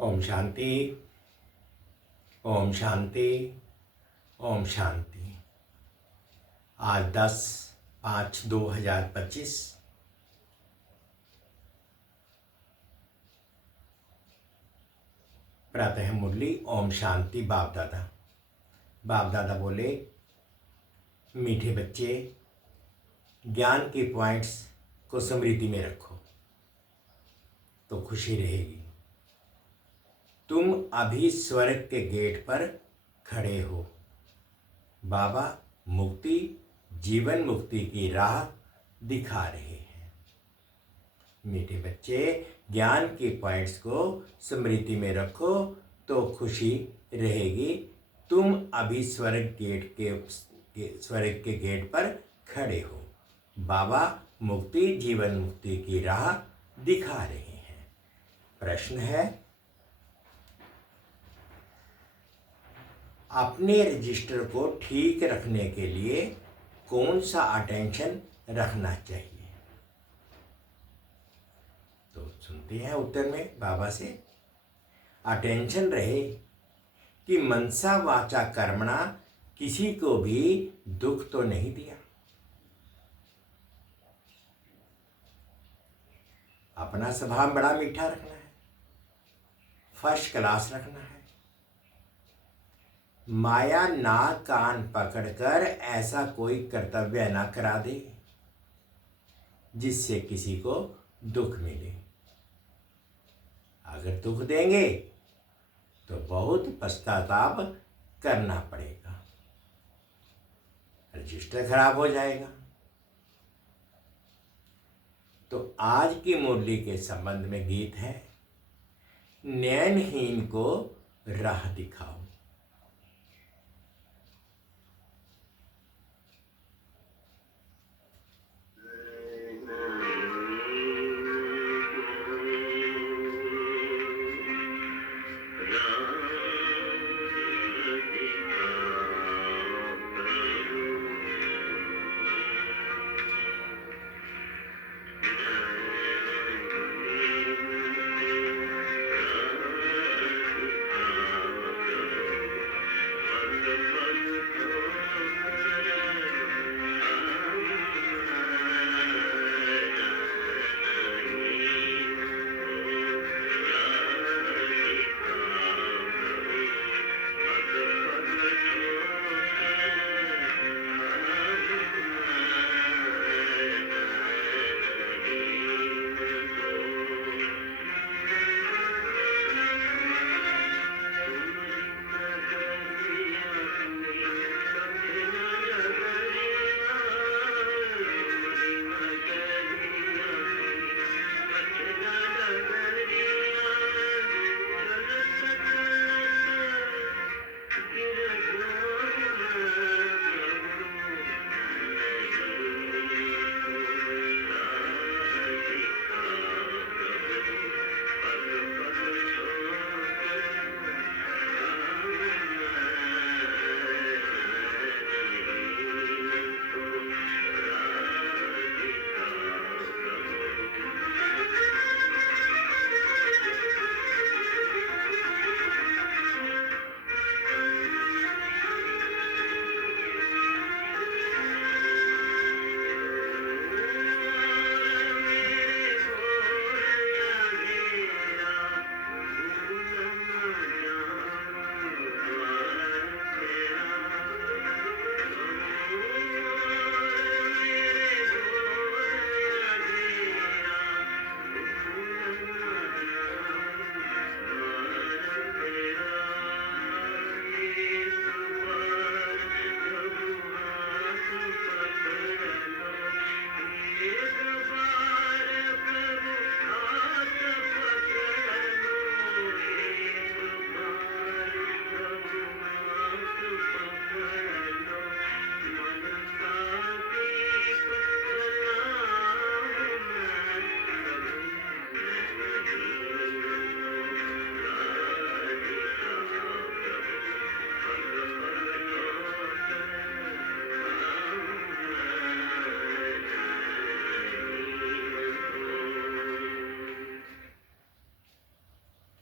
ओम शांति। ओम शांति। ओम शांति। आज 10/5/2025 प्रातः मुरली। ओम शांति। बाप दादा बोले, मीठे बच्चे, ज्ञान के पॉइंट्स को स्मृति में रखो तो खुशी रहेगी। तुम अभी स्वर्ग के गेट पर खड़े हो। बाबा मुक्ति, जीवन मुक्ति की राह दिखा रहे हैं। मीठे बच्चे, ज्ञान के पॉइंट्स को स्मृति में रखो तो खुशी रहेगी। तुम अभी स्वर्ग के गेट पर खड़े हो। बाबा मुक्ति, जीवन मुक्ति की राह दिखा रहे हैं। प्रश्न है, अपने रजिस्टर को ठीक रखने के लिए कौन सा अटेंशन रखना चाहिए? तो सुनते हैं उत्तर में बाबा से। अटेंशन रहे कि मनसा वाचा कर्मणा किसी को भी दुख तो नहीं दिया। अपना स्वभाव बड़ा मीठा रखना है, फर्स्ट क्लास रखना है। माया नाक कान पकड़कर ऐसा कोई कर्तव्य ना करा दे जिससे किसी को दुख मिले। अगर दुख देंगे तो बहुत पश्चाताप करना पड़ेगा, रजिस्टर खराब हो जाएगा। तो आज की मुरली के संबंध में गीत है, नयनहीन को राह दिखाओ।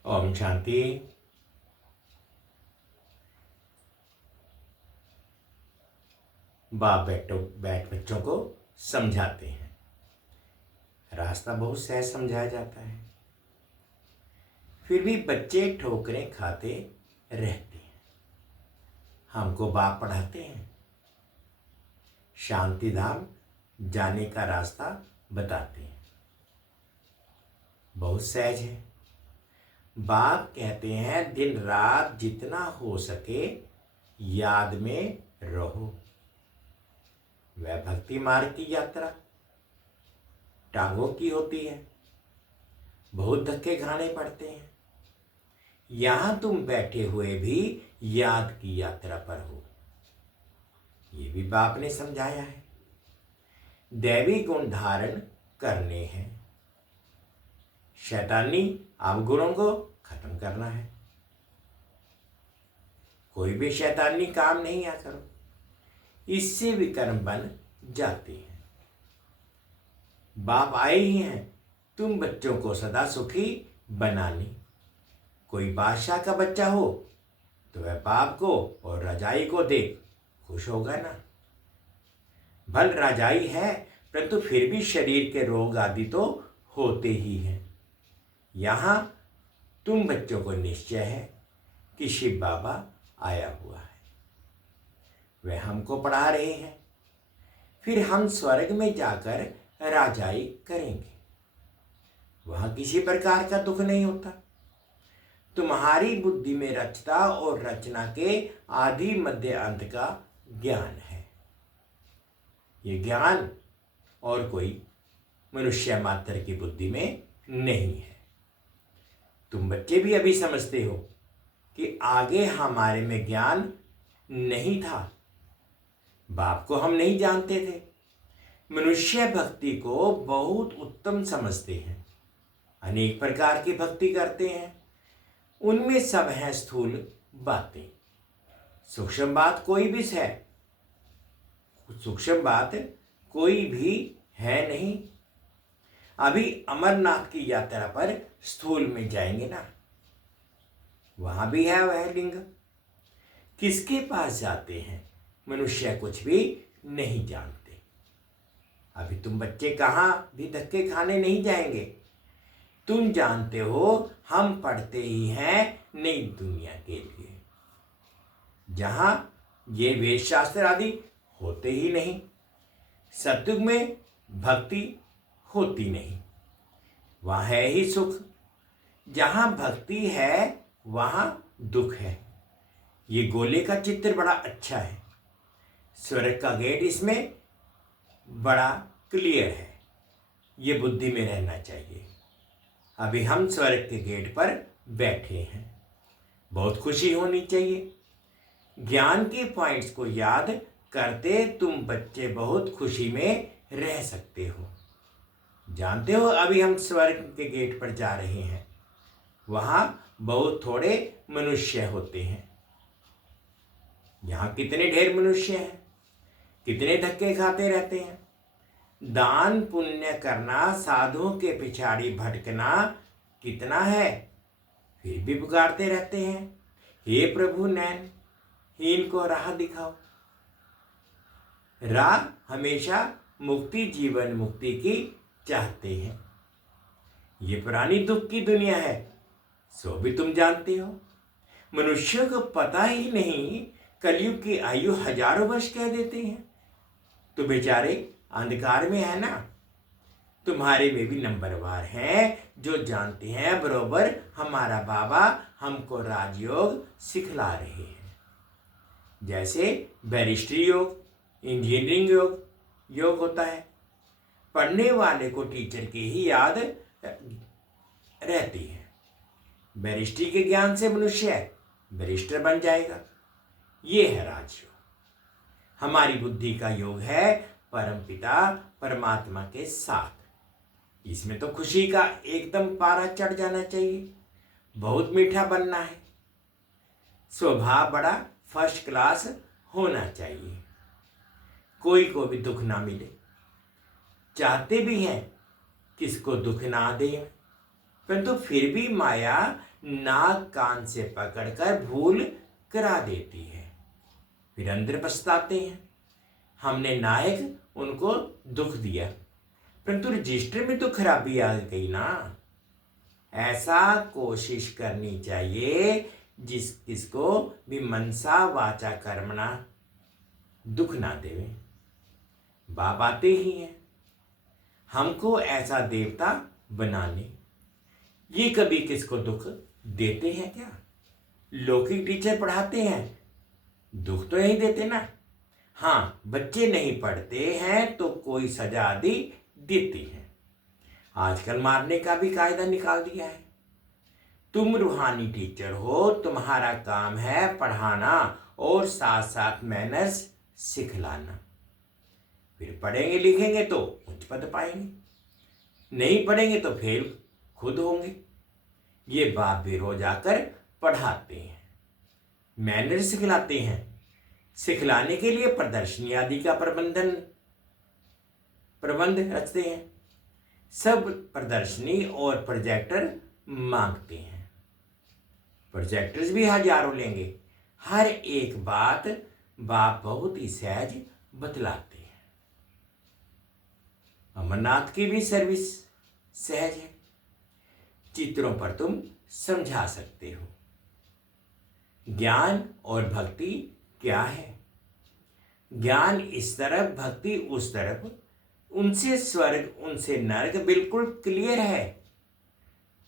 ओम शांति। बाप बैठ बच्चों को समझाते हैं। रास्ता बहुत सहज समझाया जाता है, फिर भी बच्चे ठोकरें खाते रहते हैं। हमको बाप पढ़ाते हैं, शांति धाम जाने का रास्ता बताते हैं। बहुत सहज है। बाप कहते हैं दिन रात जितना हो सके याद में रहो। वह भक्ति मार्ग की यात्रा टांगों की होती है, बहुत धक्के खाने पड़ते हैं। यहां तुम बैठे हुए भी याद की यात्रा पर हो, ये भी बाप ने समझाया है। दैवी गुण धारण करने हैं, शैतानी अवगुणों को खत्म करना है। कोई भी शैतानी काम नहीं आ करो, इससे विकर्म बन जाते हैं। बाप आए ही हैं तुम बच्चों को सदा सुखी बनाने। कोई बादशाह का बच्चा हो तो वह बाप को और रजाई को देख खुश होगा ना। भल रजाई है, परंतु फिर भी शरीर के रोग आदि तो होते ही हैं। यहां तुम बच्चों को निश्चय है कि शिव बाबा आया हुआ है, वे हमको पढ़ा रहे हैं। फिर हम स्वर्ग में जाकर राजाई करेंगे, वहां किसी प्रकार का दुख नहीं होता। तुम्हारी बुद्धि में रचता और रचना के आदि मध्य अंत का ज्ञान है। ये ज्ञान और कोई मनुष्य मात्र की बुद्धि में नहीं है। तुम बच्चे भी अभी समझते हो कि आगे हमारे में ज्ञान नहीं था, बाप को हम नहीं जानते थे। मनुष्य भक्ति को बहुत उत्तम समझते हैं, अनेक प्रकार की भक्ति करते हैं। उनमें सब हैं स्थूल बातें, सूक्ष्म बात कोई भी है, सूक्ष्म बात कोई भी है नहीं। अभी अमरनाथ की यात्रा पर स्थूल में जाएंगे ना, वहां भी है वह लिंग। किसके पास जाते हैं मनुष्य कुछ भी नहीं जानते। अभी तुम बच्चे कहाँ भी धक्के खाने नहीं जाएंगे। तुम जानते हो हम पढ़ते ही हैं नई दुनिया के लिए, जहां ये वेद शास्त्र आदि होते ही नहीं। सतयुग में भक्ति होती नहीं, वहां है ही सुख। जहां भक्ति है वहां दुख है। ये गोले का चित्र बड़ा अच्छा है। स्वर्ग का गेट इसमें बड़ा क्लियर है, ये बुद्धि में रहना चाहिए। अभी हम स्वर्ग के गेट पर बैठे हैं, बहुत खुशी होनी चाहिए। ज्ञान के पॉइंट्स को याद करते तुम बच्चे बहुत खुशी में रह सकते हो। जानते हो अभी हम स्वर्ग के गेट पर जा रहे हैं, वहां बहुत थोड़े मनुष्य होते हैं। यहां कितने ढेर मनुष्य हैं, कितने धक्के खाते रहते हैं। दान पुण्य करना, साधुओं के पिछाड़ी भटकना कितना है, फिर भी पुकारते रहते हैं, हे प्रभु नैन हीन को राह दिखाओ। राह हमेशा मुक्ति, जीवन मुक्ति की चाहते हैं। ये पुरानी दुख की दुनिया है, सो भी तुम जानते हो। मनुष्यों को पता ही नहीं कलयुग की आयु हजारों वर्ष कह देते हैं, तो बेचारे अंधकार में है ना। तुम्हारे में भी नंबरवार हैं जो जानते हैं बरोबर हमारा बाबा हमको राजयोग सिखला रहे हैं। जैसे बैरिस्ट्री योग, इंजीनियरिंग योग होता है। पढ़ने वाले को टीचर की ही याद रहती है। बैरिस्ट्री के ज्ञान से मनुष्य बैरिस्टर बन जाएगा। ये है राजयोग। हमारी बुद्धि का योग है परमपिता परमात्मा के साथ। इसमें तो खुशी का एकदम पारा चढ़ जाना चाहिए, बहुत मीठा बनना है, स्वभाव बड़ा फर्स्ट क्लास होना चाहिए, कोई को भी दुख ना मिले। चाहते भी हैं किसको दुख ना दे, परंतु फिर भी माया नाक कान से पकड़कर भूल करा देती है। फिर अंदर पछताते हैं, हमने नायक उनको दुख दिया, परंतु रजिस्टर में तो खराबी आ गई ना। ऐसा कोशिश करनी चाहिए किसको भी मनसा वाचा कर्मणा दुख ना देवे। बाप आते ही हैं हमको ऐसा देवता बनाने, ये कभी किसको दुख देते हैं क्या? लौकिक टीचर पढ़ाते हैं, दुख तो नहीं देते ना। हाँ, बच्चे नहीं पढ़ते हैं तो कोई सजा आदि देती है। आजकल मारने का भी कायदा निकाल दिया है। तुम रूहानी टीचर हो, तुम्हारा काम है पढ़ाना और साथ साथ मैनर्स सिखलाना। फिर पढ़ेंगे लिखेंगे तो उच्च पद पाएंगे, नहीं पढ़ेंगे तो फेल खुद होंगे। ये बाप भी रोज आकर पढ़ाते हैं, मैनर्स सिखलाते हैं। सिखलाने के लिए प्रदर्शनी आदि का प्रबंध रचते हैं। सब प्रदर्शनी और प्रोजेक्टर मांगते हैं, प्रोजेक्टर्स भी हजारों लेंगे। हर एक बात बाप बहुत ही सहज बतलाते हैं। अमरनाथ की भी सर्विस सहज है, चित्रों पर तुम समझा सकते हो। ज्ञान और भक्ति क्या है? ज्ञान इस तरफ, भक्ति उस तरफ, उनसे स्वर्ग उनसे नरक बिल्कुल क्लियर है।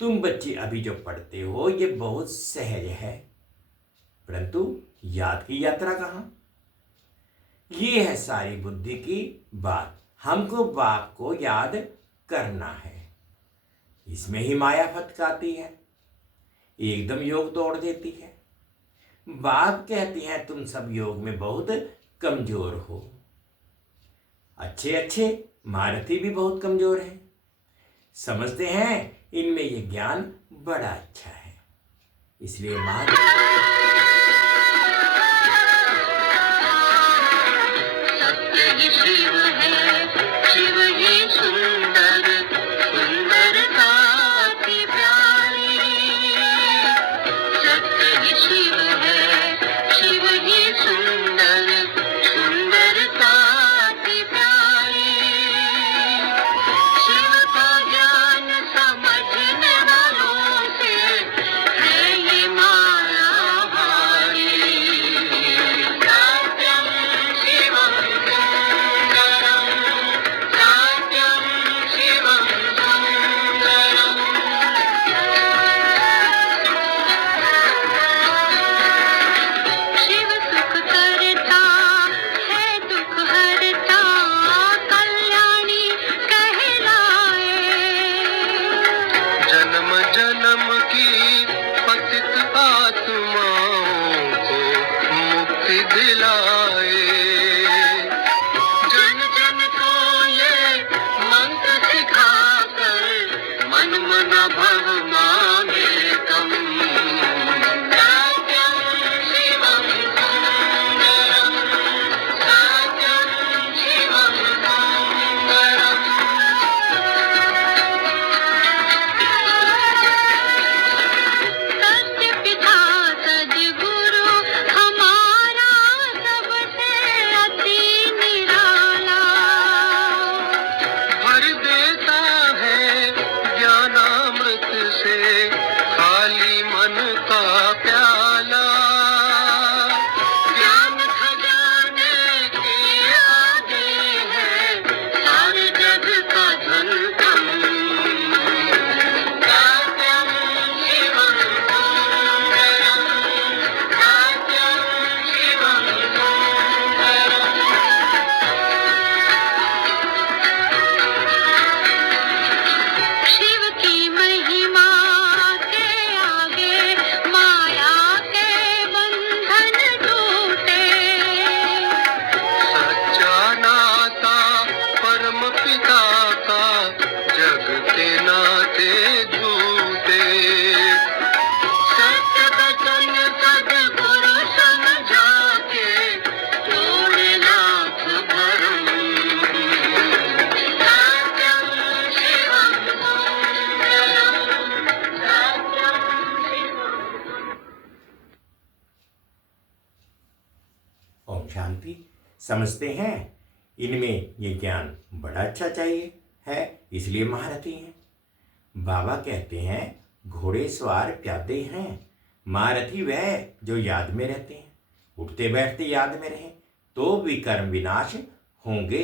तुम बच्चे अभी जो पढ़ते हो ये बहुत सहज है, परंतु याद की यात्रा कहाँ? ये है सारी बुद्धि की बात। हमको बाप को याद करना है, इसमें ही माया फटकाती है, एकदम योग तोड़ देती है। बाप कहती हैं तुम सब योग में बहुत कमजोर हो। अच्छे महारथी भी बहुत कमजोर हैं, समझते हैं इनमें ये ज्ञान बड़ा अच्छा है, इसलिए शांति। समझते हैं इनमें ये ज्ञान बड़ा अच्छा चाहिए है, इसलिए महारथी हैं। बाबा कहते हैं घोड़े सवार प्यादे हैं, महारथी वह जो याद में रहते हैं। उठते बैठते याद में रहें तो विकर्म विनाश होंगे,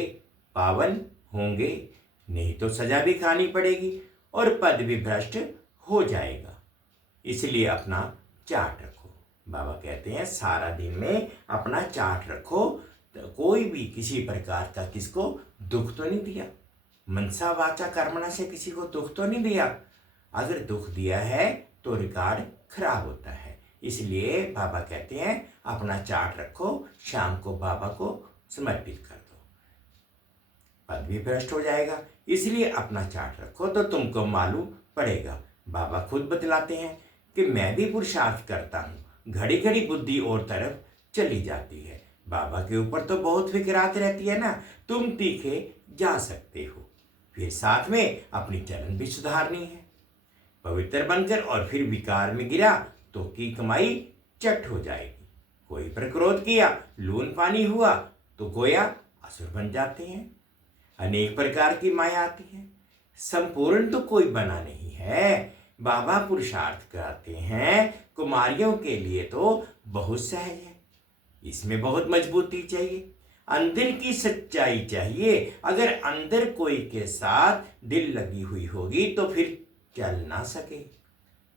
पावन होंगे, नहीं तो सजा भी खानी पड़ेगी और पद भी भ्रष्ट हो जाएगा। इसलिए अपना चार्ट रखो। बाबा कहते हैं सारा दिन में अपना चार्ट रखो, तो कोई भी किसी प्रकार का किसको दुख तो नहीं दिया, मनसा वाचा कर्मणा से किसी को दुख तो नहीं दिया। अगर दुख दिया है तो रिकॉर्ड खराब होता है। इसलिए बाबा कहते हैं अपना चार्ट रखो, शाम को बाबा को समर्पित कर दो, पद भी भ्रष्ट हो जाएगा। इसलिए अपना चार्ट रखो तो तुमको मालूम पड़ेगा। बाबा खुद बतलाते हैं कि मैं भी पुरुषार्थ करता हूँ, घड़ी घड़ी बुद्धि और तरफ चली जाती है। बाबा के ऊपर तो बहुत फिक्रात रहती है ना, तुम तीखे जा सकते हो, फिर साथ में अपनी चलन भी सुधारनी है। पवित्र बनकर और फिर विकार में गिरा तो की कमाई चट हो जाएगी। कोई पर क्रोध किया, लून पानी हुआ तो गोया असुर बन जाते हैं। अनेक प्रकार की माया आती है, संपूर्ण तो कोई बना नहीं है। बाबा पुरुषार्थ कराते हैं कुमारियों के लिए तो बहुत सहज है, इसमें बहुत मजबूती चाहिए, अंदर की सच्चाई चाहिए। अगर अंदर कोई के साथ दिल लगी हुई होगी तो फिर चल ना सके।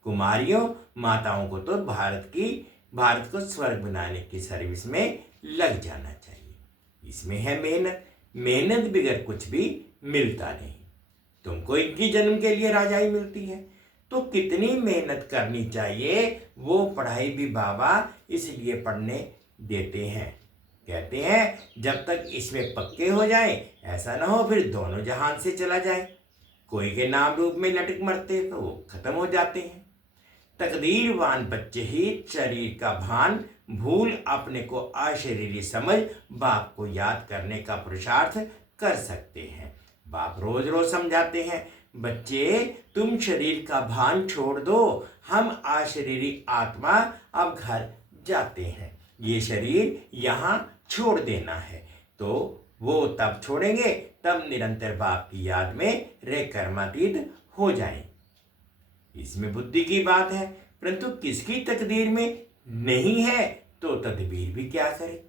कुमारियों माताओं को तो भारत को स्वर्ग बनाने की सर्विस में लग जाना चाहिए। इसमें है मेहनत, मेहनत बगैर कुछ भी मिलता नहीं। तुमको इनकी जन्म के लिए राजाई मिलती है तो कितनी मेहनत करनी चाहिए, वो पढ़ाई भी बाबा इसलिए पढ़ने देते हैं। कहते हैं जब तक इसमें पक्के हो जाए, ऐसा ना हो फिर दोनों जहान से चला जाए। कोई के नाम रूप में लटक मरते तो वो खत्म हो जाते हैं। तकदीरवान बच्चे ही शरीर का भान भूल अपने को अशरीरी समझ बाप को याद करने का पुरुषार्थ कर सकते हैं। बाप रोज रोज समझाते हैं, बच्चे तुम शरीर का भान छोड़ दो, हम अशरीरी आत्मा अब घर जाते हैं, ये शरीर यहाँ छोड़ देना है। तो वो तब छोड़ेंगे तब निरंतर बाप की याद में रे कर्मातीत हो जाएं। इसमें बुद्धि की बात है, परंतु किसकी तकदीर में नहीं है तो तदबीर भी क्या करे।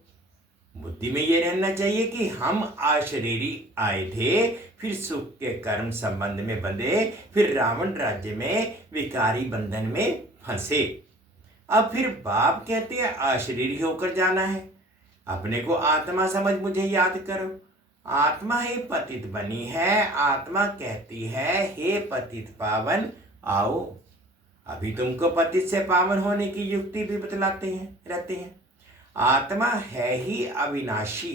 बुद्धि में ये रहना चाहिए कि हम अशरीरी आए थे, फिर सुख के कर्म संबंध में बंधे, फिर रावण राज्य में विकारी बंधन में फंसे। अब फिर बाप कहते हैं अशरीरी होकर जाना है, अपने को आत्मा समझ मुझे याद करो। आत्मा ही पतित बनी है, आत्मा कहती है हे पतित पावन आओ। अभी तुमको पतित से पावन होने की युक्ति भी बतलाते हैं रहते हैं। आत्मा है ही अविनाशी,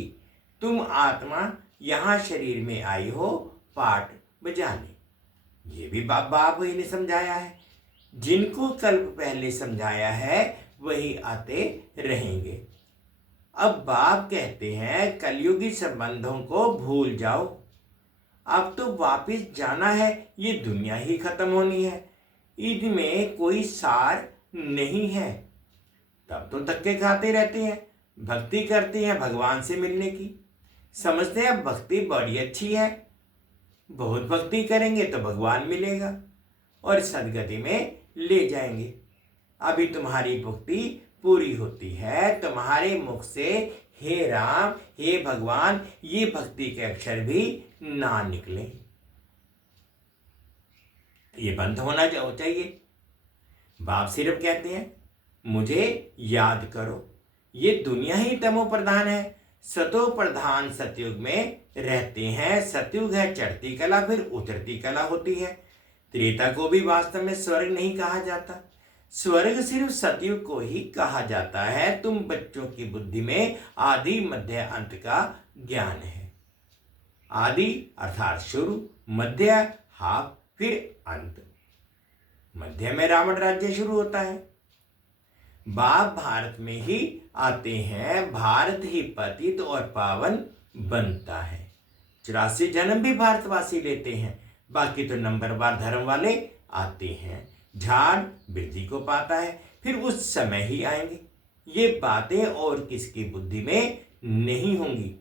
तुम आत्मा यहाँ शरीर में आई हो पाठ बजाने। ये भी बाप ही ने समझाया है, जिनको कल्प पहले समझाया है वही आते रहेंगे। अब बाप कहते हैं कलयुगी संबंधों को भूल जाओ, अब तो वापिस जाना है, ये दुनिया ही खत्म होनी है, इनमें कोई सार नहीं है। तब तो धक्के खाते रहते हैं, भक्ति करते हैं भगवान से मिलने की, समझते हैं भक्ति बड़ी अच्छी है, बहुत भक्ति करेंगे तो भगवान मिलेगा और सदगति में ले जाएंगे। अभी तुम्हारी भक्ति पूरी होती है, तुम्हारे मुख से हे राम हे भगवान ये भक्ति के अक्षर भी ना निकले, ये बंद होना चाहिए। बाप सिर्फ कहते हैं मुझे याद करो, ये दुनिया ही तमो प्रधान है, सतो प्रधान सतयुग में रहते हैं। सतयुग है चढ़ती कला, फिर उतरती कला होती है। त्रेता को भी वास्तव में स्वर्ग नहीं कहा जाता, स्वर्ग सिर्फ सतयुग को ही कहा जाता है। तुम बच्चों की बुद्धि में आदि मध्य अंत का ज्ञान है। आदि अर्थात शुरू, मध्य हाफ, फिर अंत। मध्य में रावण राज्य शुरू होता है। बाप भारत में ही आते हैं, भारत ही पतित और पावन बनता है। 84 जन्म भी भारतवासी लेते हैं, बाकी तो नंबरवार धर्म वाले आते हैं। झाड़ वृद्धि को पाता है, फिर उस समय ही आएंगे। ये बातें और किसकी बुद्धि में नहीं होंगी।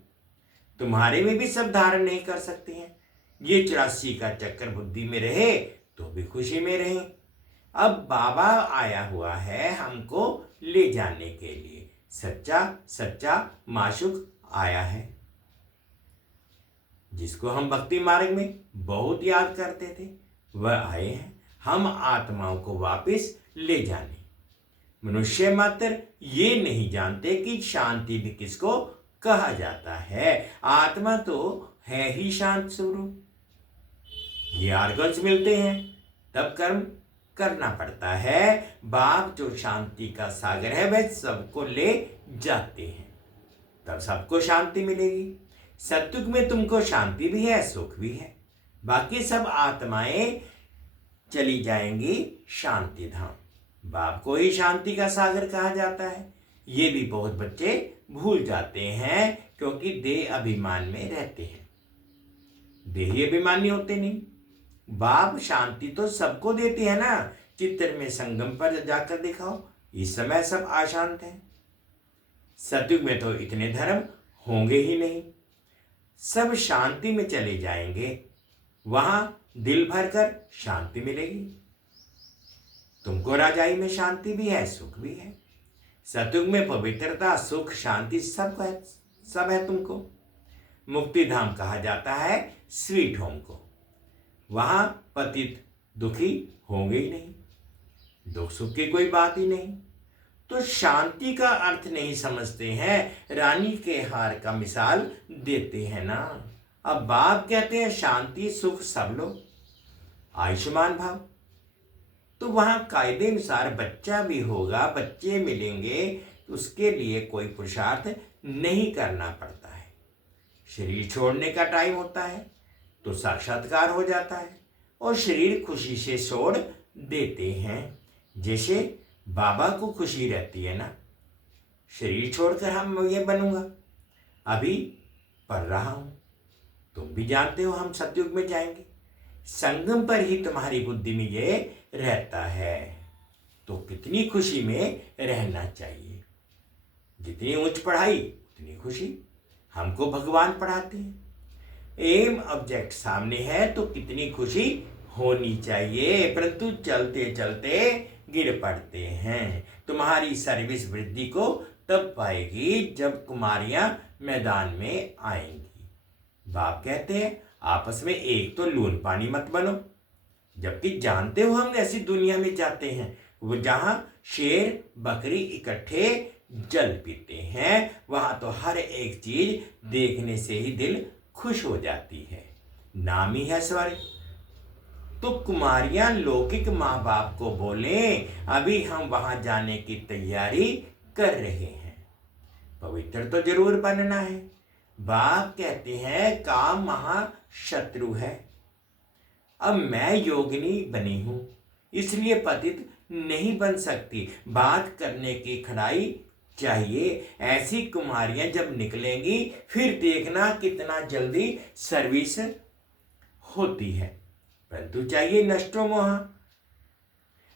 तुम्हारे में भी सब धारण नहीं कर सकते हैं। ये 84 का चक्कर बुद्धि में रहे तो भी खुशी में रहे। अब बाबा आया हुआ है हमको ले जाने के लिए। सच्चा सच्चा माशूक आया है, जिसको हम भक्ति मार्ग में बहुत याद करते थे, वह आए हैं हम आत्माओं को वापस ले जाने। मनुष्य मात्र ये नहीं जानते कि शांति भी किसको कहा जाता है। आत्मा तो है ही शांत स्वरूप। ये आर्गन्स मिलते हैं तब कर्म करना पड़ता है। बाप जो शांति का सागर है वह सबको ले जाते हैं, तब सबको शांति मिलेगी। सत्युग में तुमको शांति भी है, सुख भी है। बाकी सब आत्माएं चली जाएंगी शांति धाम। बाप को ही शांति का सागर कहा जाता है। ये भी बहुत बच्चे भूल जाते हैं क्योंकि देह अभिमान में रहते हैं। देही अभिमानी होते नहीं। बाप शांति तो सबको देते हैं ना। चित्र में संगम पर जाकर दिखाओ, इस समय सब अशांत हैं। सतयुग में तो इतने धर्म होंगे ही नहीं, सब शांति में चले जाएंगे। वहां दिल भरकर शांति मिलेगी। तुमको राजाई में शांति भी है, सुख भी है। सतयुग में पवित्रता, सुख, शांति सब है तुमको। मुक्ति धाम कहा जाता है स्वीट होम को। वहां पतित दुखी होंगे ही नहीं, दुख सुख की कोई बात ही नहीं। तो शांति का अर्थ नहीं समझते हैं। रानी के हार का मिसाल देते हैं ना। अब बाप कहते हैं शांति सुख सब लो, आयुष्मान भाव। तो वहां कायदे अनुसार बच्चा भी होगा, बच्चे मिलेंगे, तो उसके लिए कोई पुरुषार्थ नहीं करना पड़ता है। शरीर छोड़ने का टाइम होता है तो साक्षात्कार हो जाता है और शरीर खुशी से छोड़ देते हैं। जैसे बाबा को खुशी रहती है ना, शरीर छोड़कर हम ये बनूंगा, अभी पढ़ रहा हूं, तुम भी जानते हो हम सतयुग में जाएंगे। संगम पर ही तुम्हारी बुद्धि में ये रहता है, तो कितनी खुशी में रहना चाहिए। जितनी उच्च पढ़ाई उतनी खुशी। हमको भगवान पढ़ाते हैं, एम ऑब्जेक्ट सामने है तो कितनी खुशी होनी चाहिए, परंतु चलते चलते गिर पड़ते हैं। तुम्हारी सर्विस वृद्धि को तब पाएगी जब कुमारियां मैदान में आएंगी। बाप कहते हैं आपस में एक तो लून पानी मत बनो, जबकि जानते हो हम ऐसी दुनिया में जाते हैं वो जहां शेर बकरी इकट्ठे जल पीते हैं। वहां तो हर एक चीज देखने से ही दिल खुश हो जाती है। नाम ही है स्वर्ग। तो कुमारियां लौकिक माँ बाप को बोलें अभी हम वहां जाने की तैयारी कर रहे हैं। पवित्र तो जरूर बनना है। बाप कहते हैं काम महाशत्रु है। अब मैं योगिनी बनी हूं, इसलिए पतित नहीं बन सकती। बात करने की खड़ाई चाहिए। ऐसी कुमारियां जब निकलेंगी फिर देखना कितना जल्दी सर्विस होती है। परंतु चाहिए नष्टो मोह।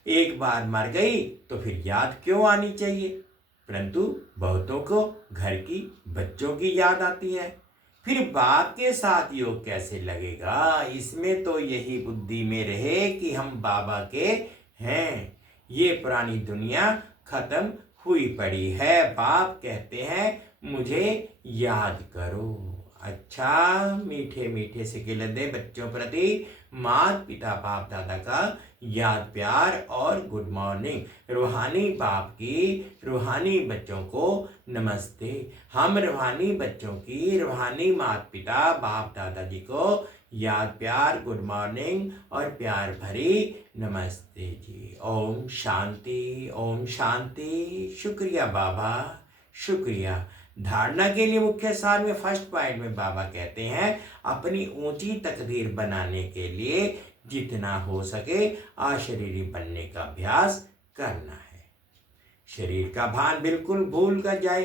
एक बार मर गई तो फिर याद क्यों आनी चाहिए। परंतु बहुतों को घर की बच्चों की याद आती है। फिर बाप के साथ योग कैसे लगेगा। इसमें तो यही बुद्धि में रहे कि हम बाबा के हैं। ये पुरानी दुनिया खत्म हुई पड़ी है। बाप कहते हैं मुझे याद करो। अच्छा मीठे मीठे से गिलदे बच्चों प्रति माता पिता बाप दादा का याद प्यार और गुड मॉर्निंग। रूहानी बाप की रूहानी बच्चों को नमस्ते। हम रूहानी बच्चों की रूहानी माता पिता बाप दादाजी को याद प्यार गुड मॉर्निंग और प्यार भरी नमस्ते जी। ओम शांति ओम शांति। शुक्रिया बाबा, शुक्रिया। धारणा के लिए मुख्य सार में फर्स्ट पॉइंट में बाबा कहते हैं अपनी ऊंची तकदीर बनाने के लिए जितना हो सके अशरीरी बनने का अभ्यास करना है। शरीर का भान बिल्कुल भूल कर जाए,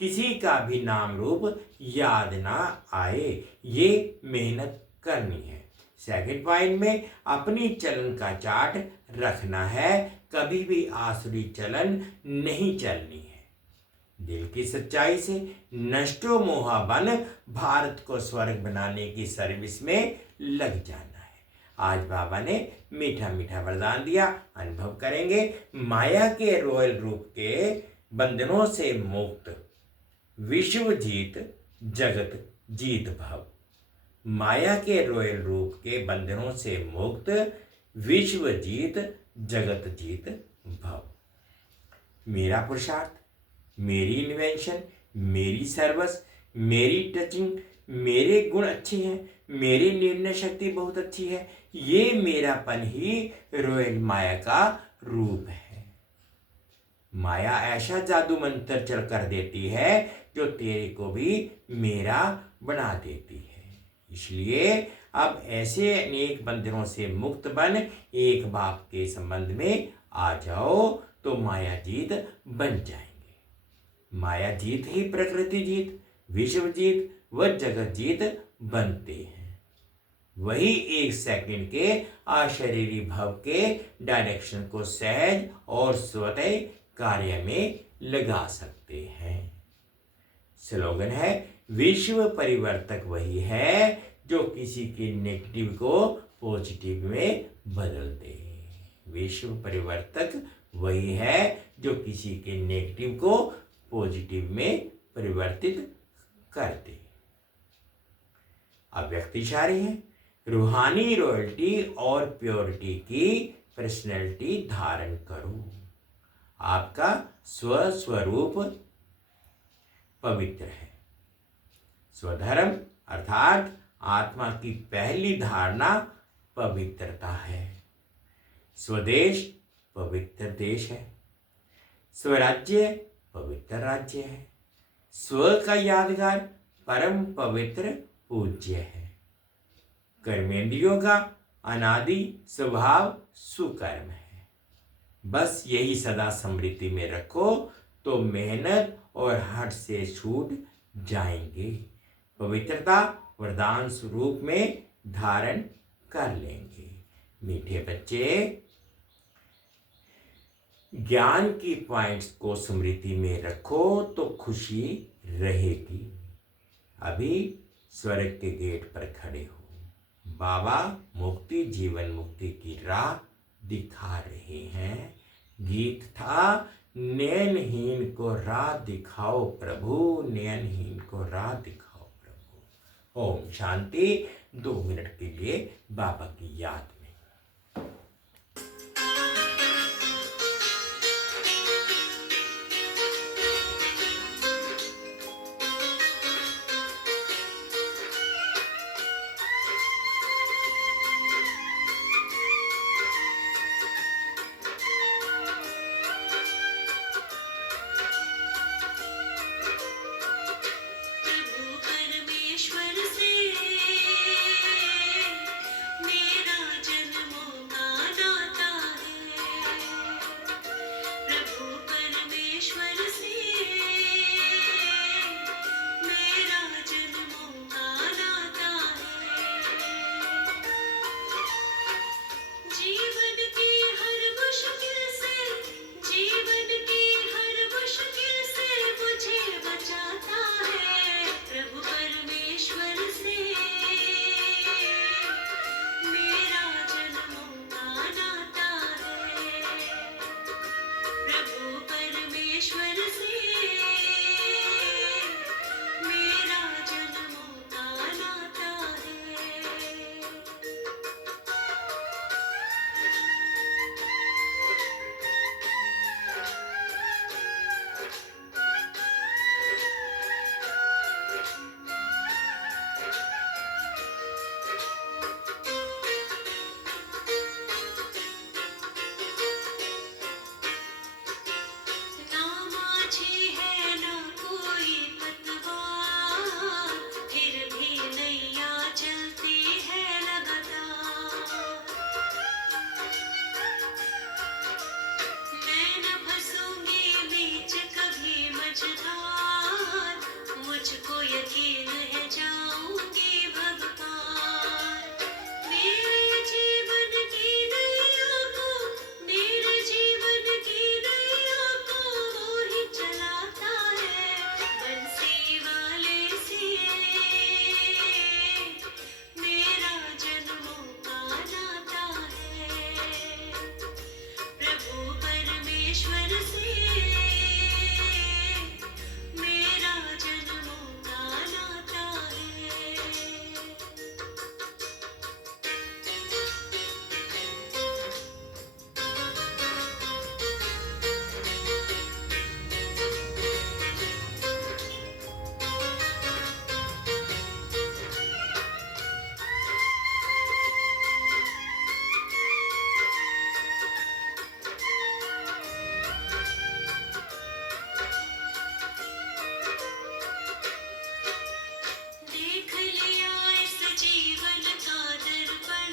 किसी का भी नाम रूप याद ना आए, ये मेहनत करनी है। सेकंड पॉइंट में अपनी चलन का चार्ट रखना है, कभी भी आसुरी चलन नहीं चलनी है। दिल की सच्चाई से नष्टो मोहा बन भारत को स्वर्ग बनाने की सर्विस में लग जाना है। आज बाबा ने मीठा मीठा वरदान दिया, अनुभव करेंगे। माया के रॉयल रूप के बंधनों से मुक्त, विश्व जीत जगत जीत भव। माया के रॉयल रूप के बंधनों से मुक्त, विश्व जीत जगत जीत भव। मेरा पुरुषार्थ, मेरी इन्वेंशन, मेरी सर्वस, मेरी टचिंग, मेरे गुण अच्छे हैं, मेरी निर्णय शक्ति बहुत अच्छी है। ये मेरापन ही रॉयल माया का रूप है। माया ऐसा जादू मंत्र चल कर देती है जो तेरे को भी मेरा बना देती है। इसलिए अब ऐसे अनेक बंधनों से मुक्त बन एक बाप के संबंध में आ जाओ तो माया जीत बन जाएंगे। माया जीत ही प्रकृति जीत, विश्व जीत व जगत जीत बनते हैं। वही एक सेकंड के अशरीरी भव के डायरेक्शन को सहज और स्वतः कार्य में लगा सकते हैं। स्लोगन है, विश्व परिवर्तक वही है जो किसी के नेगेटिव को पॉजिटिव में बदल दे। विश्व परिवर्तक वही है जो किसी के नेगेटिव को पॉजिटिव में परिवर्तित कर दे। अब व्यक्तिशाली है, रूहानी रॉयल्टी और प्योरिटी की पर्सनैलिटी धारण करो। आपका स्वस्वरूप पवित्र है। स्वधर्म अर्थात आत्मा की पहली धारणा पवित्रता है। स्वदेश पवित्र देश है। स्वराज्य पवित्र राज्य है। स्व का यादगार परम पवित्र पूज्य है। कर्मेंद्रियों का अनादि स्वभाव सुकर्म है। बस यही सदा स्मृति में रखो तो मेहनत और हट से छूट जाएंगे। पवित्रता वरदान स्वरूप में धारण कर लेंगे। मीठे बच्चे, ज्ञान की पॉइंट्स को स्मृति में रखो तो खुशी रहेगी। अभी स्वर्ग के गेट पर खड़े हो। बाबा मुक्ति जीवन मुक्ति की राह दिखा रहे हैं। गीत था, नयनहीन को राह दिखाओ प्रभु, नयनहीन को राह दिखाओ प्रभु। ओम शांति। 2 मिनट के लिए बाबा की याद में। परमेश्वर से मेरा परमेश्वर से मेरा जन्मों का नाता है। देख लिया इस जीवन का दर्पण,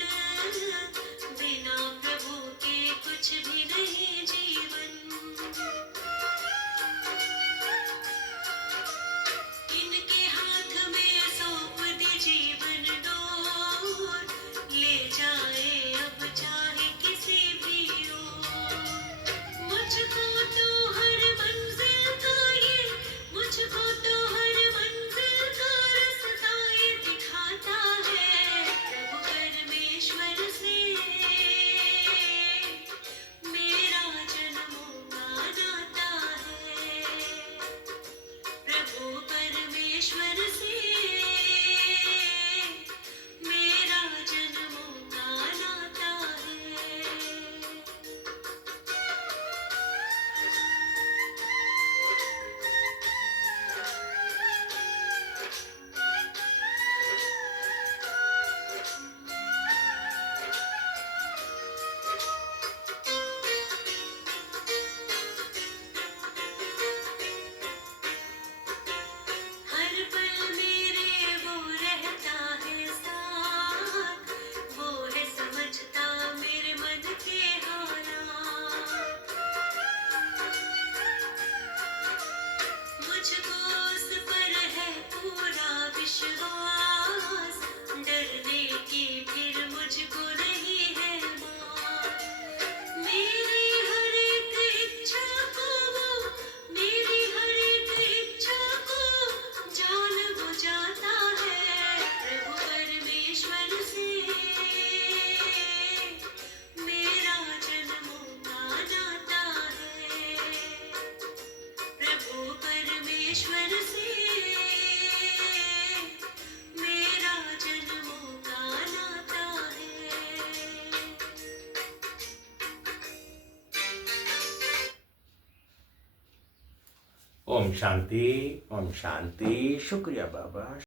बिना प्रभु के कुछ भी नहीं जीवन। इनके हाथ में सौंप दी जीवन डोर, ले जाए अब चाहे किसी भी ओर। मुझको तो हर मंजिल का ये, मुझको तो हर मंजिल का रास्ता ये दिखाता है। प्रभु परमेश्वर से मेरा जन्मों का नाता है। प्रभु परमेश्वर से मेरा जन्मों का नाता है। हर पल मेरे वो रहता है साथ, वो है समझता मेरे मन के हालात। मुझको उस पर है पूरा विश्वास, डरने की फिर मुझको नहीं है मार। मेरी हर एक इच्छा को वो, मेरी हर एक इच्छा को जान बुझाता है। प्रभु परमेश्वर से मेरा जन्मों का नाता है। प्रभु परमेश्वर से मेरा जन्मों का नाता है। ओम शांति, ओम शांति। शुक्रिया बाबा।